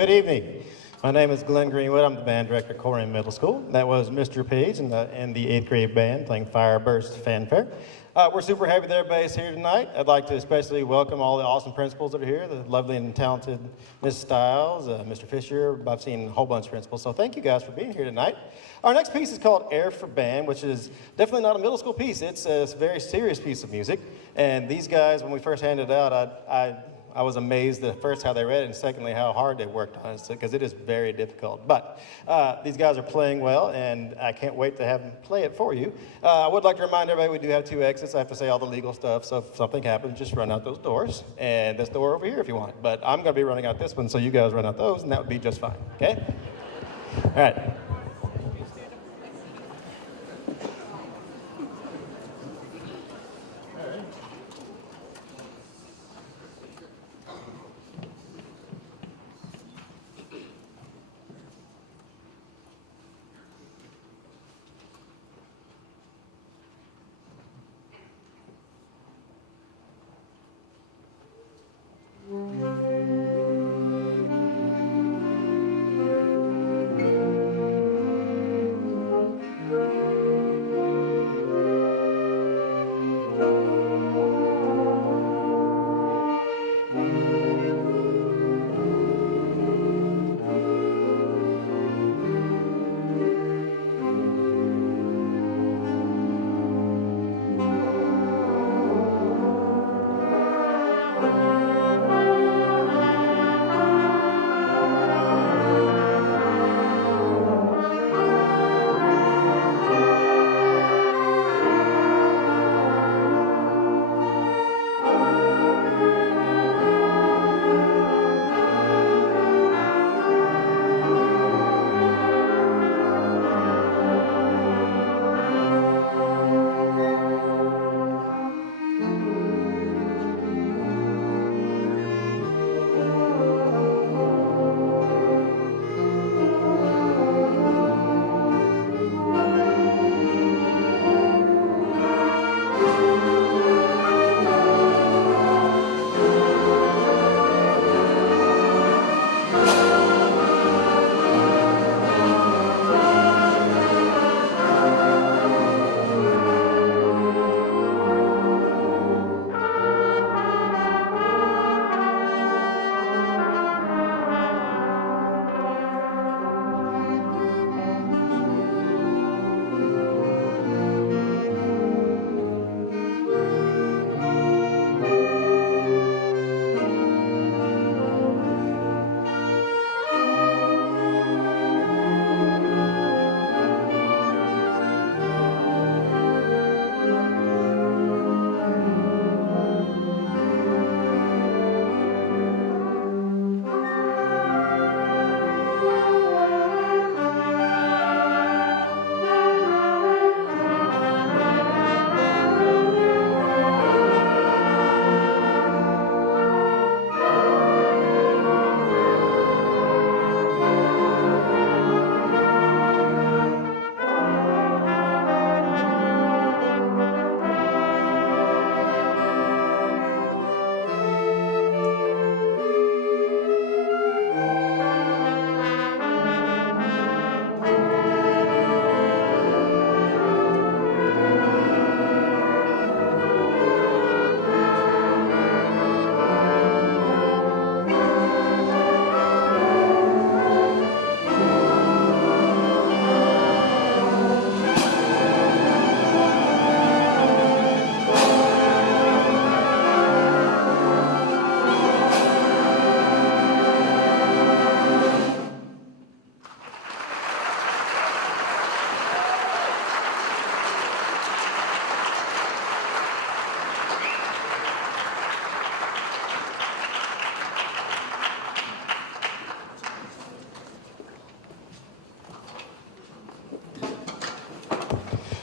Good evening. My name is Glenn Greenwood. I'm the band director at Colerain Middle School. That was Mr. Page and the 8th grade band playing Fireburst Fanfare. We're super happy that everybody's here tonight. I'd like to especially welcome all the awesome principals that are here, the lovely and talented Ms. Stiles, Mr. Fisher. I've seen a whole bunch of principals, so thank you guys for being here tonight. Our next piece is called Air for Band, which is definitely not a middle school piece. It's a very serious piece of music. And these guys, when we first handed it out, I was amazed at first how they read it, and secondly how hard they worked on it, because it is very difficult. But these guys are playing well, and I can't wait to have them play it for you. I would like to remind everybody we do have 2 exits. I have to say all the legal stuff, so if something happens, just run out those doors, and this door over here if you want. But I'm going to be running out this one, so you guys run out those, and that would be just fine, okay? All right.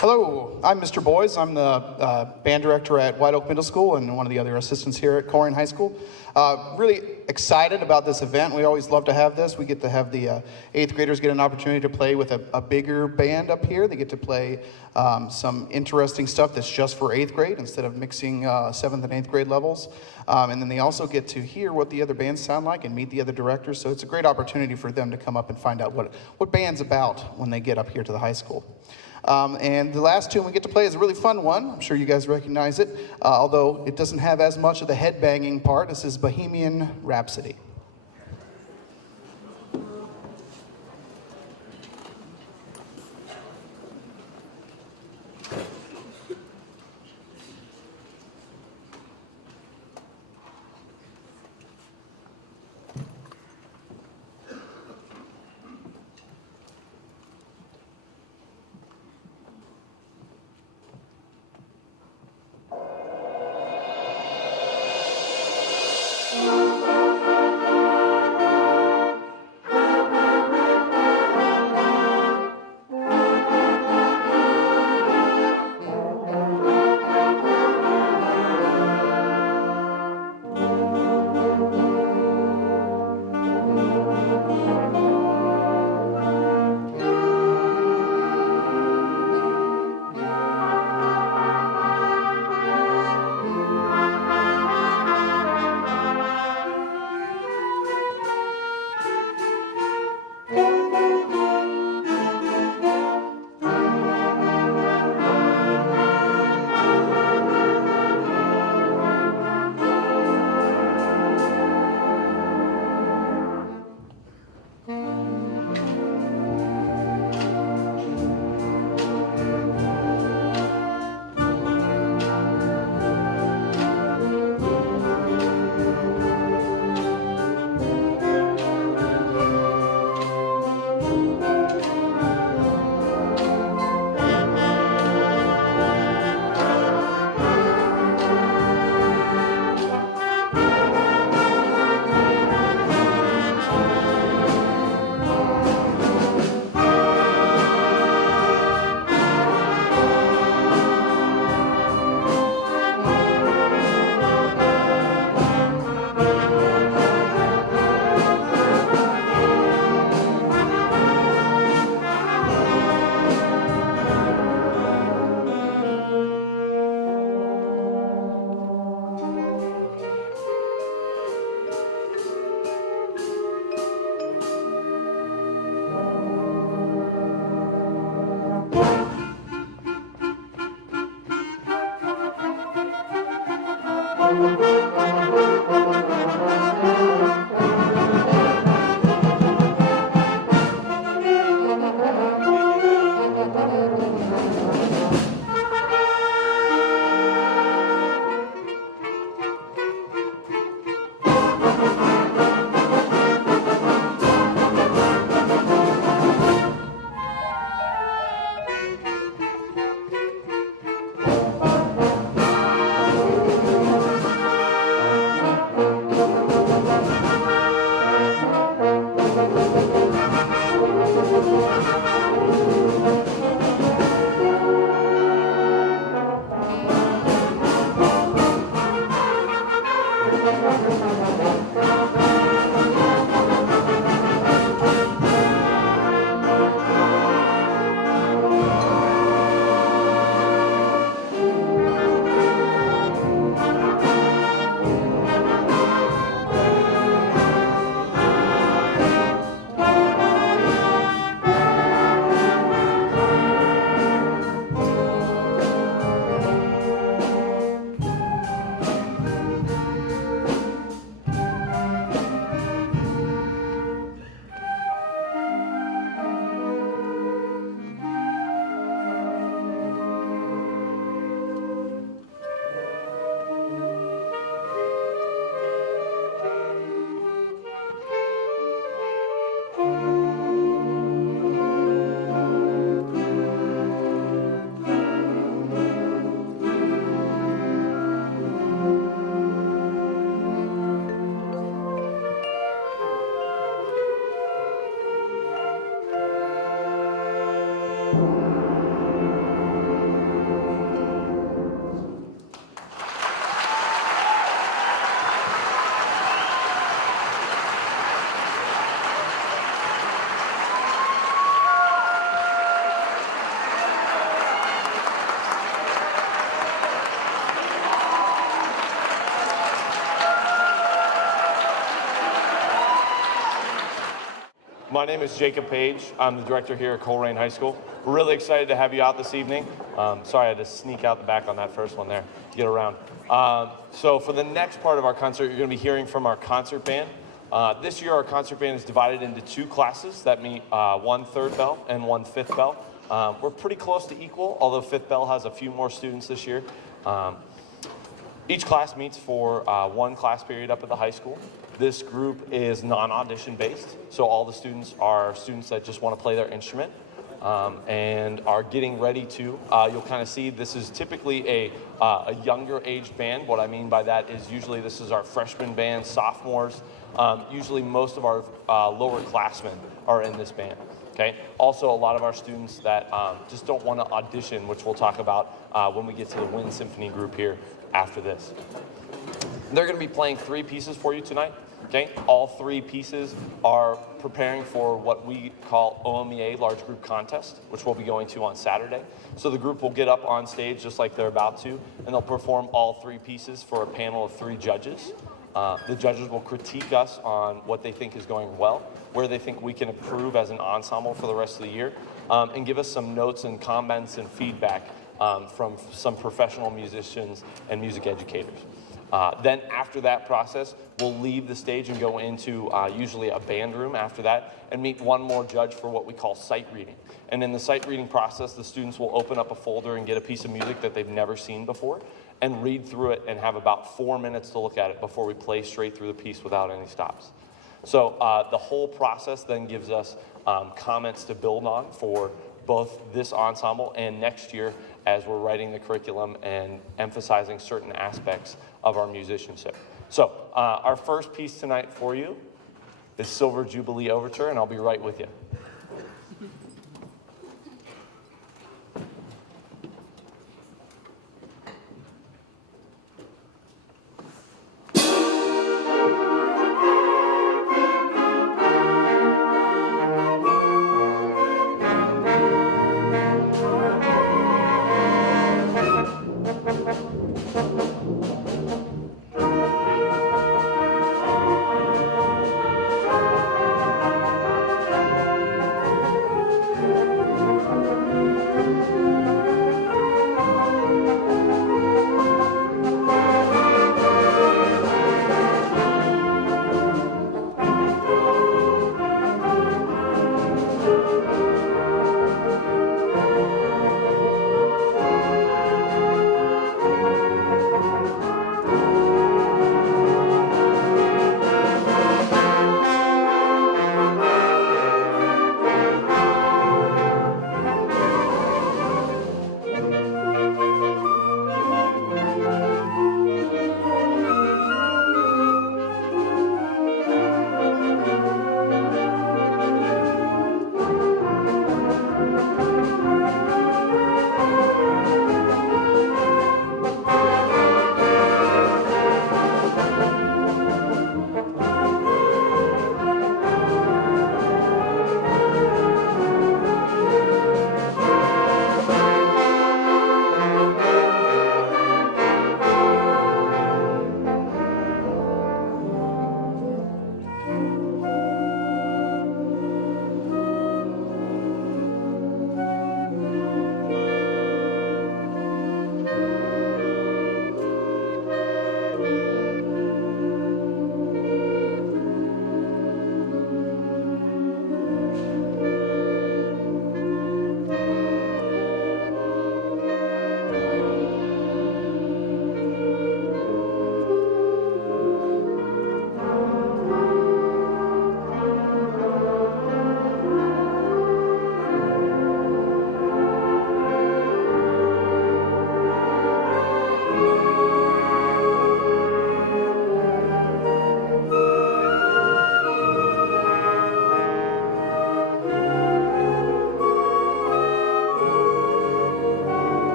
Hello, I'm Mr. Boys. I'm the band director at White Oak Middle School and one of the other assistants here at Colerain High School. Really excited about this event. We always love to have this. We get to have the 8th graders get an opportunity to play with a bigger band up here. They get to play some interesting stuff that's just for 8th grade instead of mixing 7th and 8th grade levels. And then they also get to hear what the other bands sound like and meet the other directors. So it's a great opportunity for them to come up and find out what band's about when they get up here to the high school. And the last tune we get to play is a really fun one. I'm sure you guys recognize it, although it doesn't have as much of the headbanging part. This is Bohemian Rhapsody. My name is Jacob Page. I'm the director here at Colerain High School. We're really excited to have you out this evening. Sorry, I had to sneak out the back on that first one there. Get around. So for the next part of our concert, you're going to be hearing from our concert band. This year, our concert band is divided into 2 classes that meet one third bell and one fifth bell. We're pretty close to equal, although fifth bell has a few more students this year. Each class meets for one class period up at the high school. This group is non-audition based, so all the students are students that just want to play their instrument and are getting ready to. You'll kind of see this is typically a younger aged band. What I mean by that is usually this is our freshman band, sophomores. Usually most of our lower classmen are in this band. Okay. Also, a lot of our students that just don't want to audition, which we'll talk about when we get to the wind symphony group here after this. They're going to be playing 3 pieces for you tonight. Okay, all 3 pieces are preparing for what we call OMEA Large Group Contest, which we'll be going to on Saturday. So the group will get up on stage just like they're about to, and they'll perform all 3 pieces for a panel of 3 judges. The judges will critique us on what they think is going well, where they think we can improve as an ensemble for the rest of the year, and give us some notes and comments and feedback from some professional musicians and music educators. Then after that process, we'll leave the stage and go into usually a band room after that and meet one more judge for what we call sight reading. And in the sight reading process, the students will open up a folder and get a piece of music that they've never seen before and read through it and have about 4 minutes to look at it before we play straight through the piece without any stops. So the whole process then gives us comments to build on for both this ensemble and next year as we're writing the curriculum and emphasizing certain aspects of our musicianship. So our first piece tonight for you is Silver Jubilee Overture, and I'll be right with you.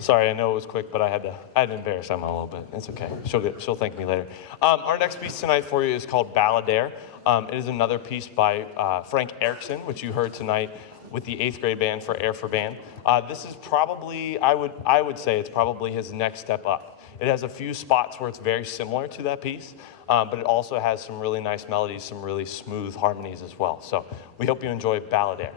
Sorry, I know it was quick, but I had to embarrass Emma a little bit. It's okay. She'll thank me later. Our next piece tonight for you is called Balladeer. It is another piece by Frank Erickson, which you heard tonight with the 8th grade band for Air for Band. This is probably, I would say it's probably his next step up. It has a few spots where it's very similar to that piece, but it also has some really nice melodies, some really smooth harmonies as well. So we hope you enjoy Balladeer.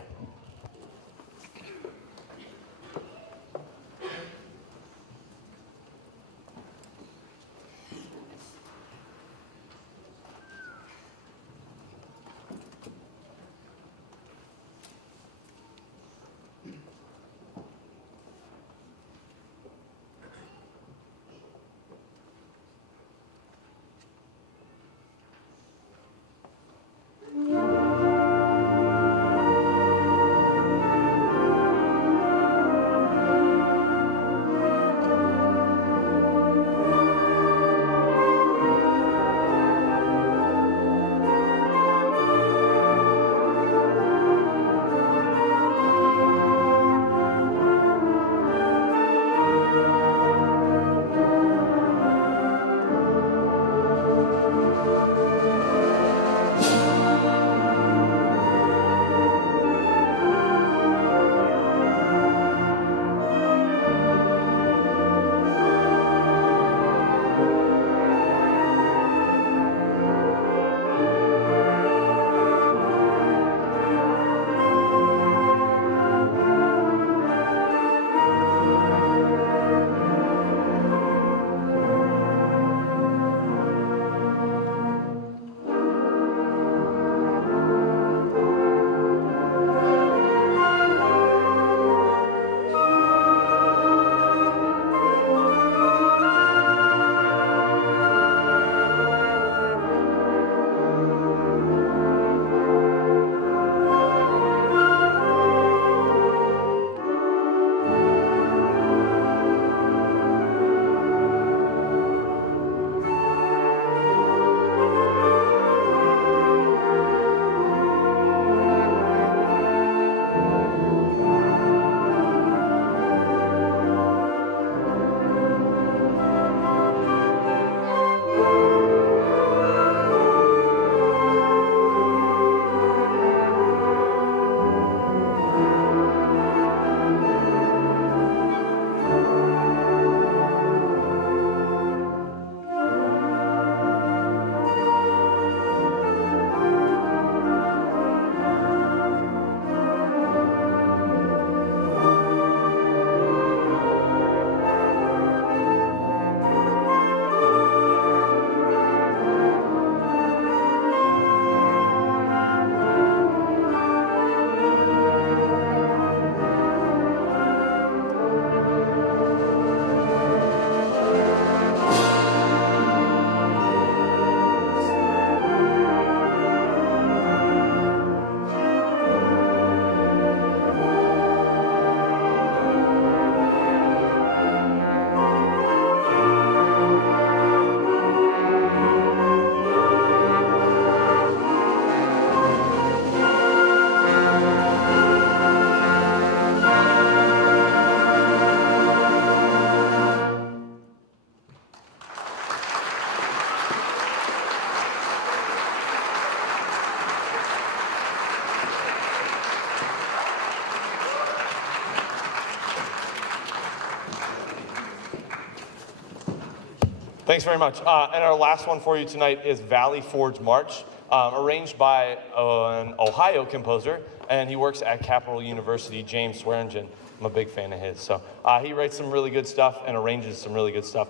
Thanks very much. And our last one for you tonight is Valley Forge March, arranged by an Ohio composer, and he works at Capital University, James Swearingen. I'm a big fan of his. So he writes some really good stuff and arranges some really good stuff.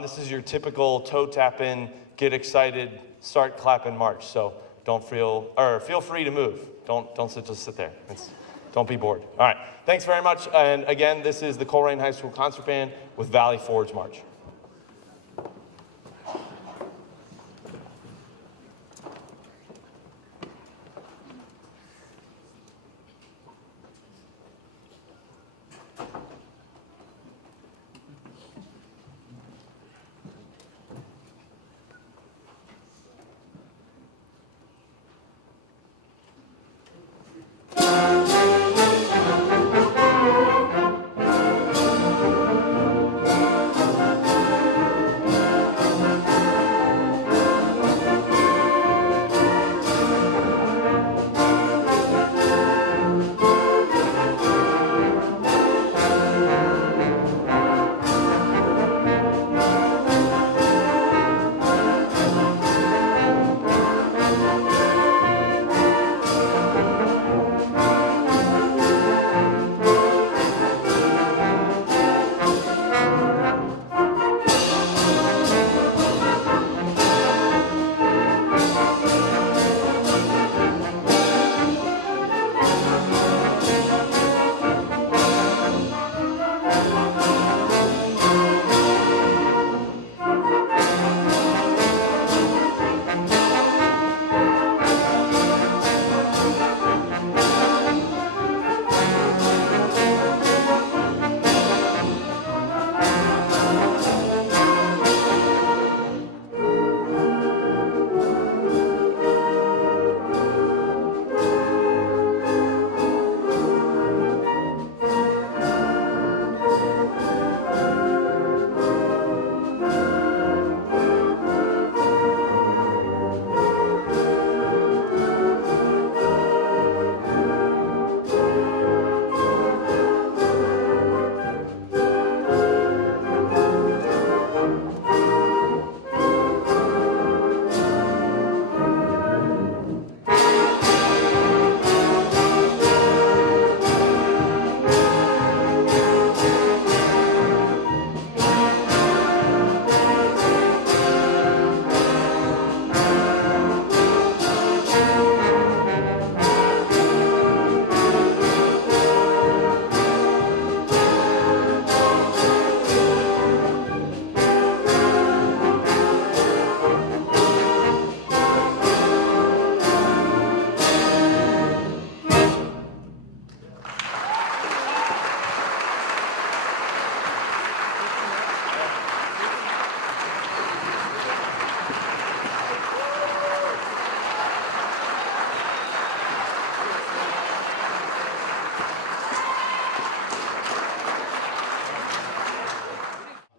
This is your typical toe tap in, get excited, start clapping march. So feel free to move. Don't just sit there. Don't be bored. All right. Thanks very much. And again, this is the Colerain High School Concert Band with Valley Forge March.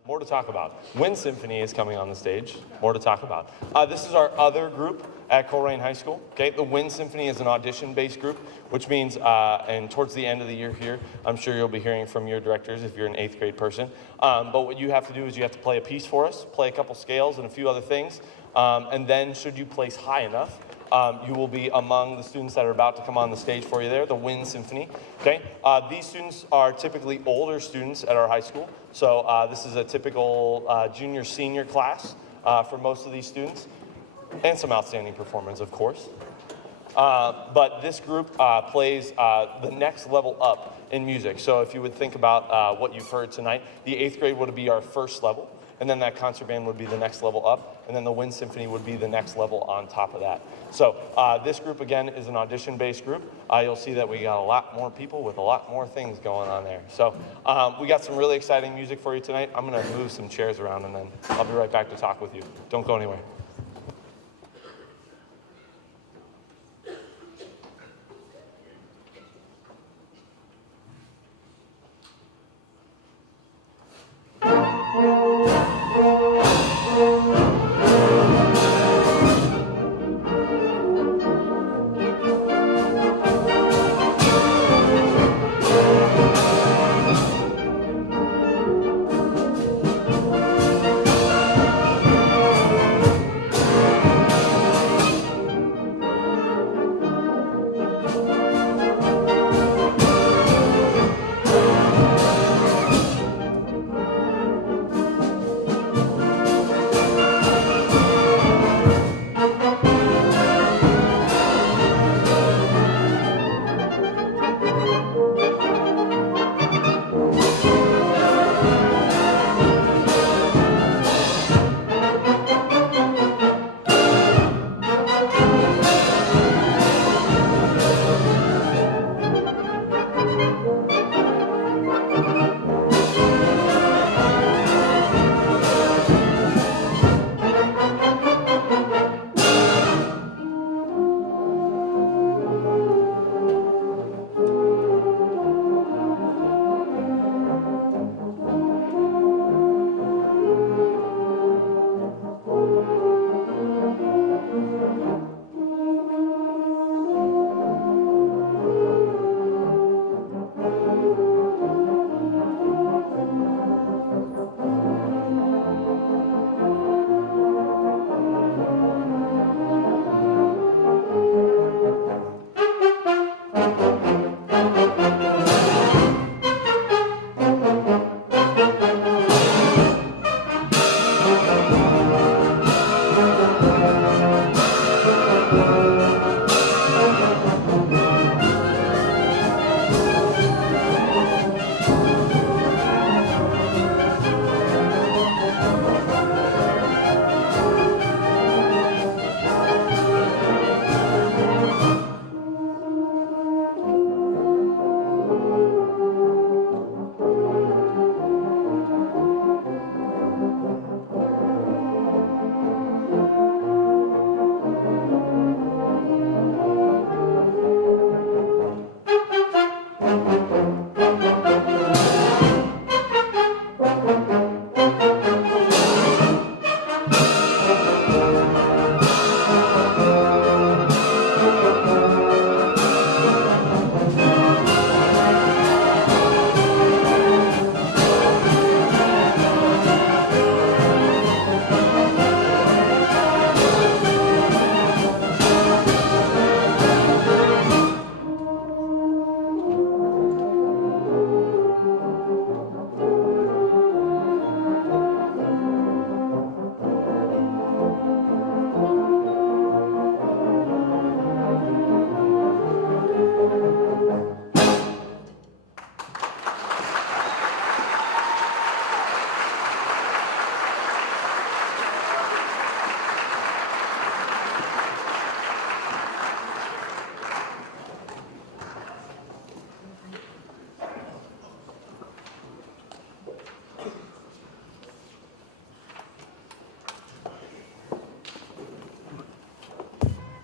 More to talk about. Wind Symphony is coming on the stage. More to talk about. This is our other group at Colerain High School. Okay, the Wind Symphony is an audition-based group, which means, and towards the end of the year here, I'm sure you'll be hearing from your directors if you're an 8th grade person. But what you have to do is you have to play a piece for us, play a couple scales and a few other things, and then should you place high enough, you will be among the students that are about to come on the stage for you there, the Wind Symphony. Okay, these students are typically older students at our high school. So this is a typical junior, senior class for most of these students, and some outstanding performers, of course. But this group plays the next level up in music. So if you would think about what you've heard tonight, the 8th grade would be our first level, and then that concert band would be the next level up, and then the Wind Symphony would be the next level on top of that. So this group, again, is an audition-based group. You'll see that we got a lot more people with a lot more things going on there. So we got some really exciting music for you tonight. I'm gonna move some chairs around, and then I'll be right back to talk with you. Don't go anywhere.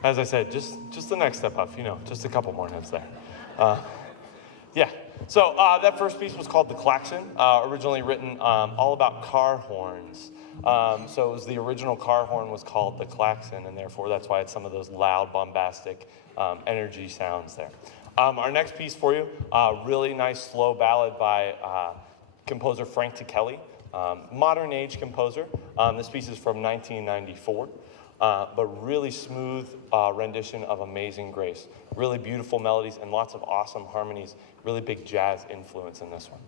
As I said, just the next step up, just a couple more notes there. Yeah, so that first piece was called The Klaxon, originally written all about car horns. So it was the original car horn was called the klaxon, and therefore that's why it's some of those loud, bombastic energy sounds there. Our next piece for you, really nice slow ballad by composer Frank Ticheli, modern age composer. This piece is from 1994, but really smooth rendition of Amazing Grace. Really beautiful melodies and lots of awesome harmonies, really big jazz influence in this one.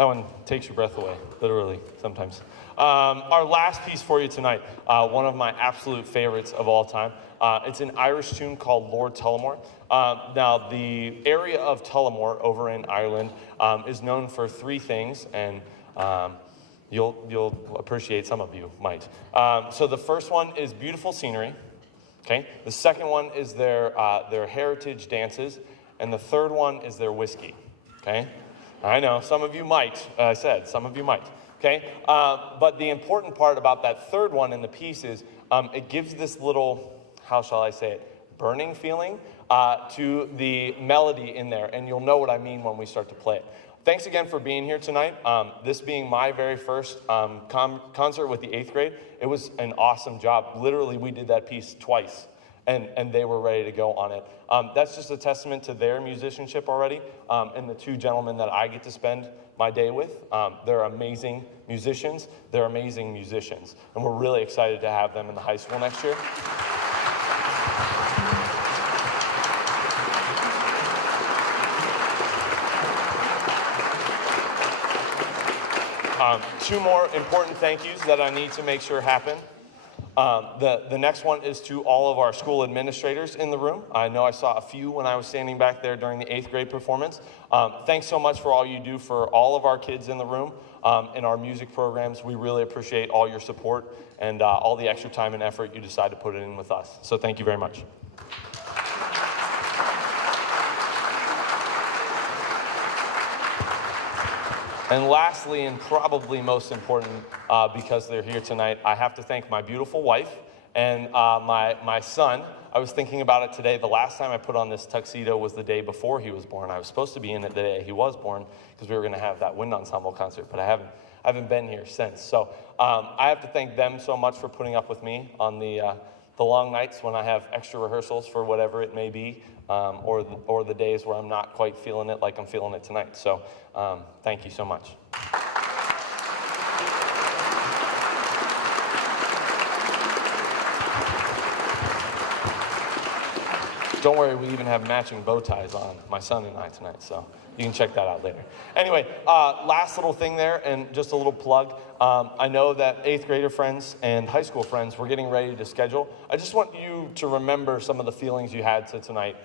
That one takes your breath away, literally, sometimes. Our last piece for you tonight, one of my absolute favorites of all time. It's an Irish tune called Lord Tullamore. Now, the area of Tullamore over in Ireland is known for three things, and you'll appreciate, some of you might. So the first one is beautiful scenery. Okay. The second one is their heritage dances, and the third one is their whiskey. Okay. I know some of you might. I said some of you might. Okay. But the important part about that third one in the piece is it gives this little, how shall I say it, burning feeling to the melody in there, and you'll know what I mean when we start to play it. Thanks again for being here tonight. This being my very first concert with the 8th grade, it was an awesome job. Literally, we did that piece twice, and they were ready to go on it. That's just a testament to their musicianship already, and the two gentlemen that I get to spend my day with. They're amazing musicians. They're amazing musicians, and we're really excited to have them in the high school next year. Two more important thank yous that I need to make sure happen. The next one is to all of our school administrators in the room. I know I saw a few when I was standing back there during the 8th grade performance. Thanks so much for all you do for all of our kids in the room in our music programs. We really appreciate all your support and all the extra time and effort you decide to put in with us. So thank you very much. And lastly, and probably most important, because they're here tonight, I have to thank my beautiful wife and my son. I was thinking about it today. The last time I put on this tuxedo was the day before he was born. I was supposed to be in it the day he was born because we were going to have that wind ensemble concert, but I haven't been here since. So I have to thank them so much for putting up with me on the long nights when I have extra rehearsals for whatever it may be, or the days where I'm not quite feeling it like I'm feeling it tonight. So thank you so much. Don't worry, we even have matching bow ties on, my son and I tonight, so you can check that out later. Anyway, last little thing there, and just a little plug. I know that 8th grader friends and high school friends, we're getting ready to schedule. I just want you to remember some of the feelings you had tonight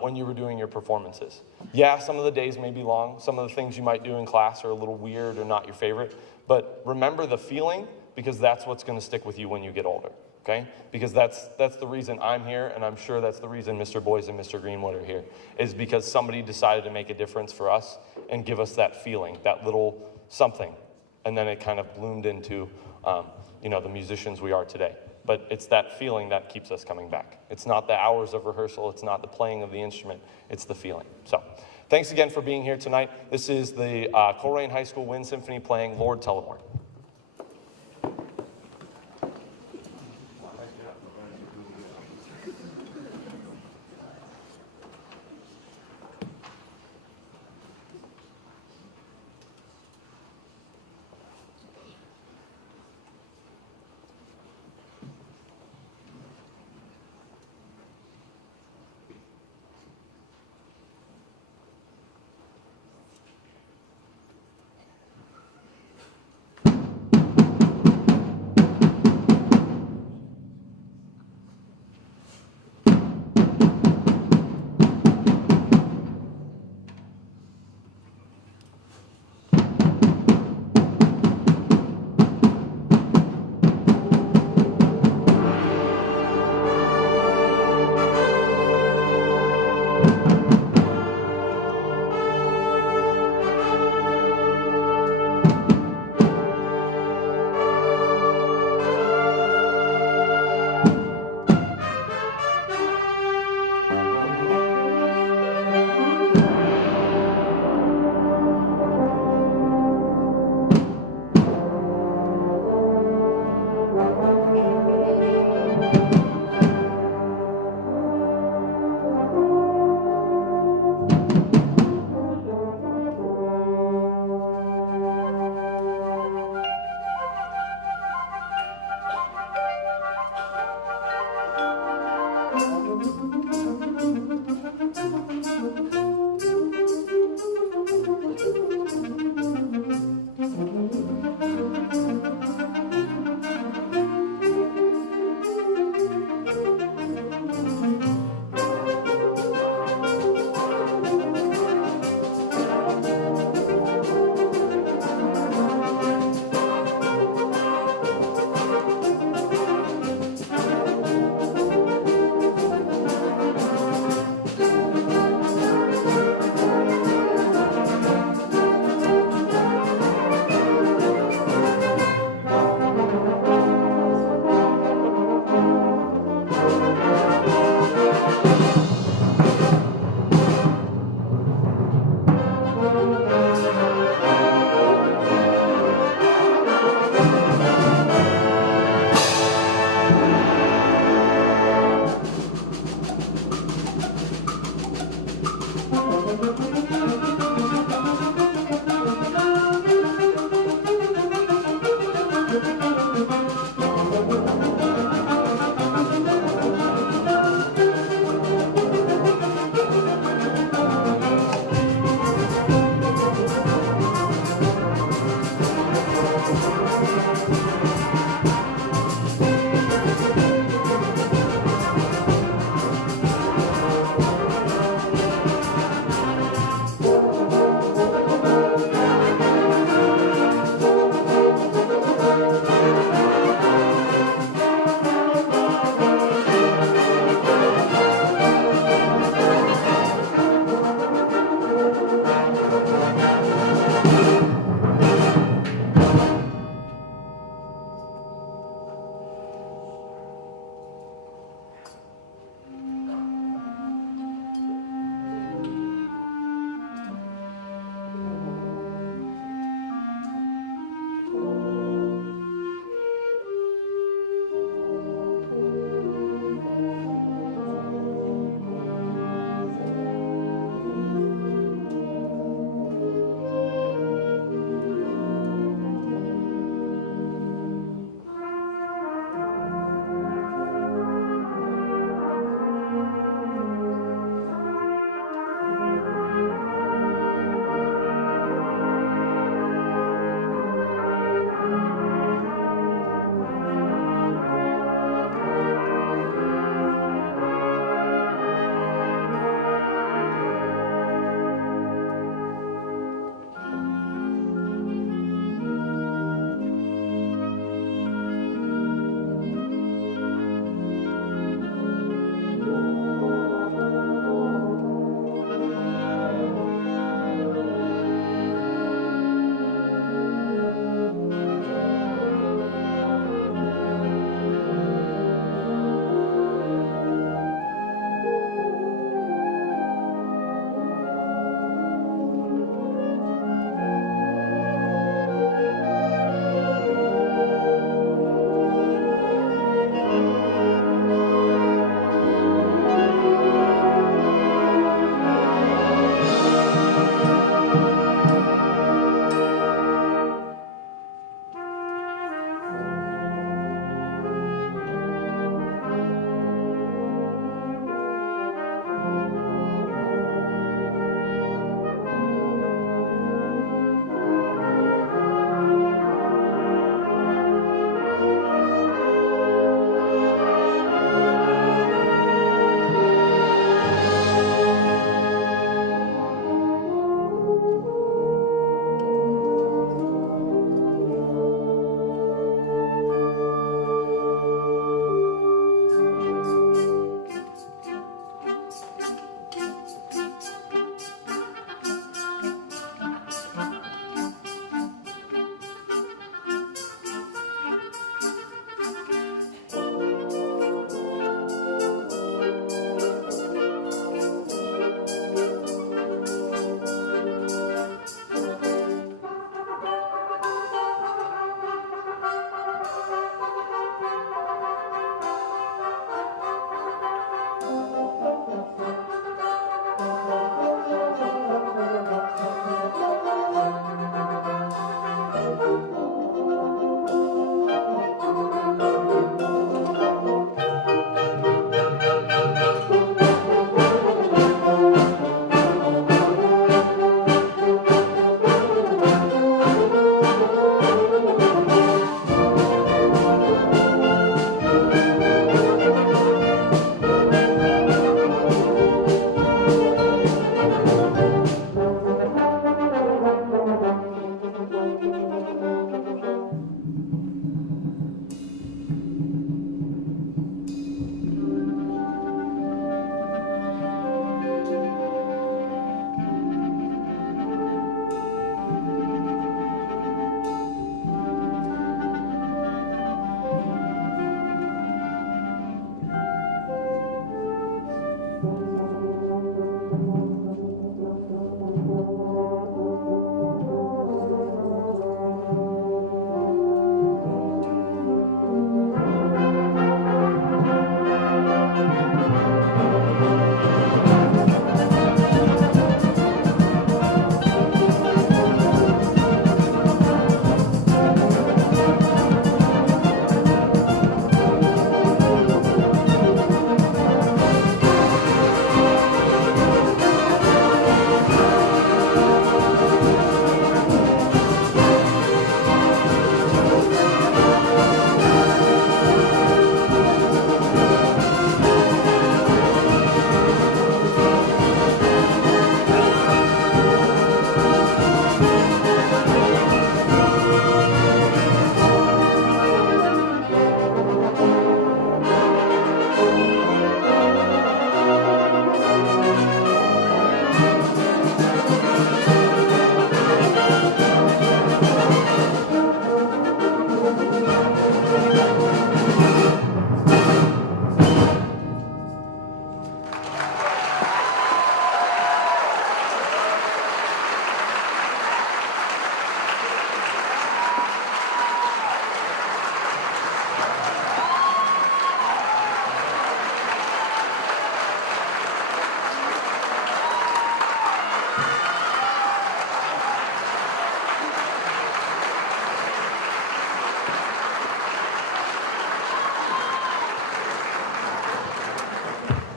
when you were doing your performances. Yeah, some of the days may be long. Some of the things you might do in class are a little weird or not your favorite. But remember the feeling, because that's what's going to stick with you when you get older. Okay? Because that's the reason I'm here, and I'm sure that's the reason Mr. Boyes and Mr. Greenwood are here, is because somebody decided to make a difference for us and give us that feeling, that little something. And then it kind of bloomed into, the musicians we are today. But it's that feeling that keeps us coming back. It's not the hours of rehearsal. It's not the playing of the instrument. It's the feeling. So thanks again for being here tonight. This is the Colerain High School Wind Symphony playing Lord Tullamore.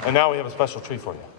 And now we have a special treat for you.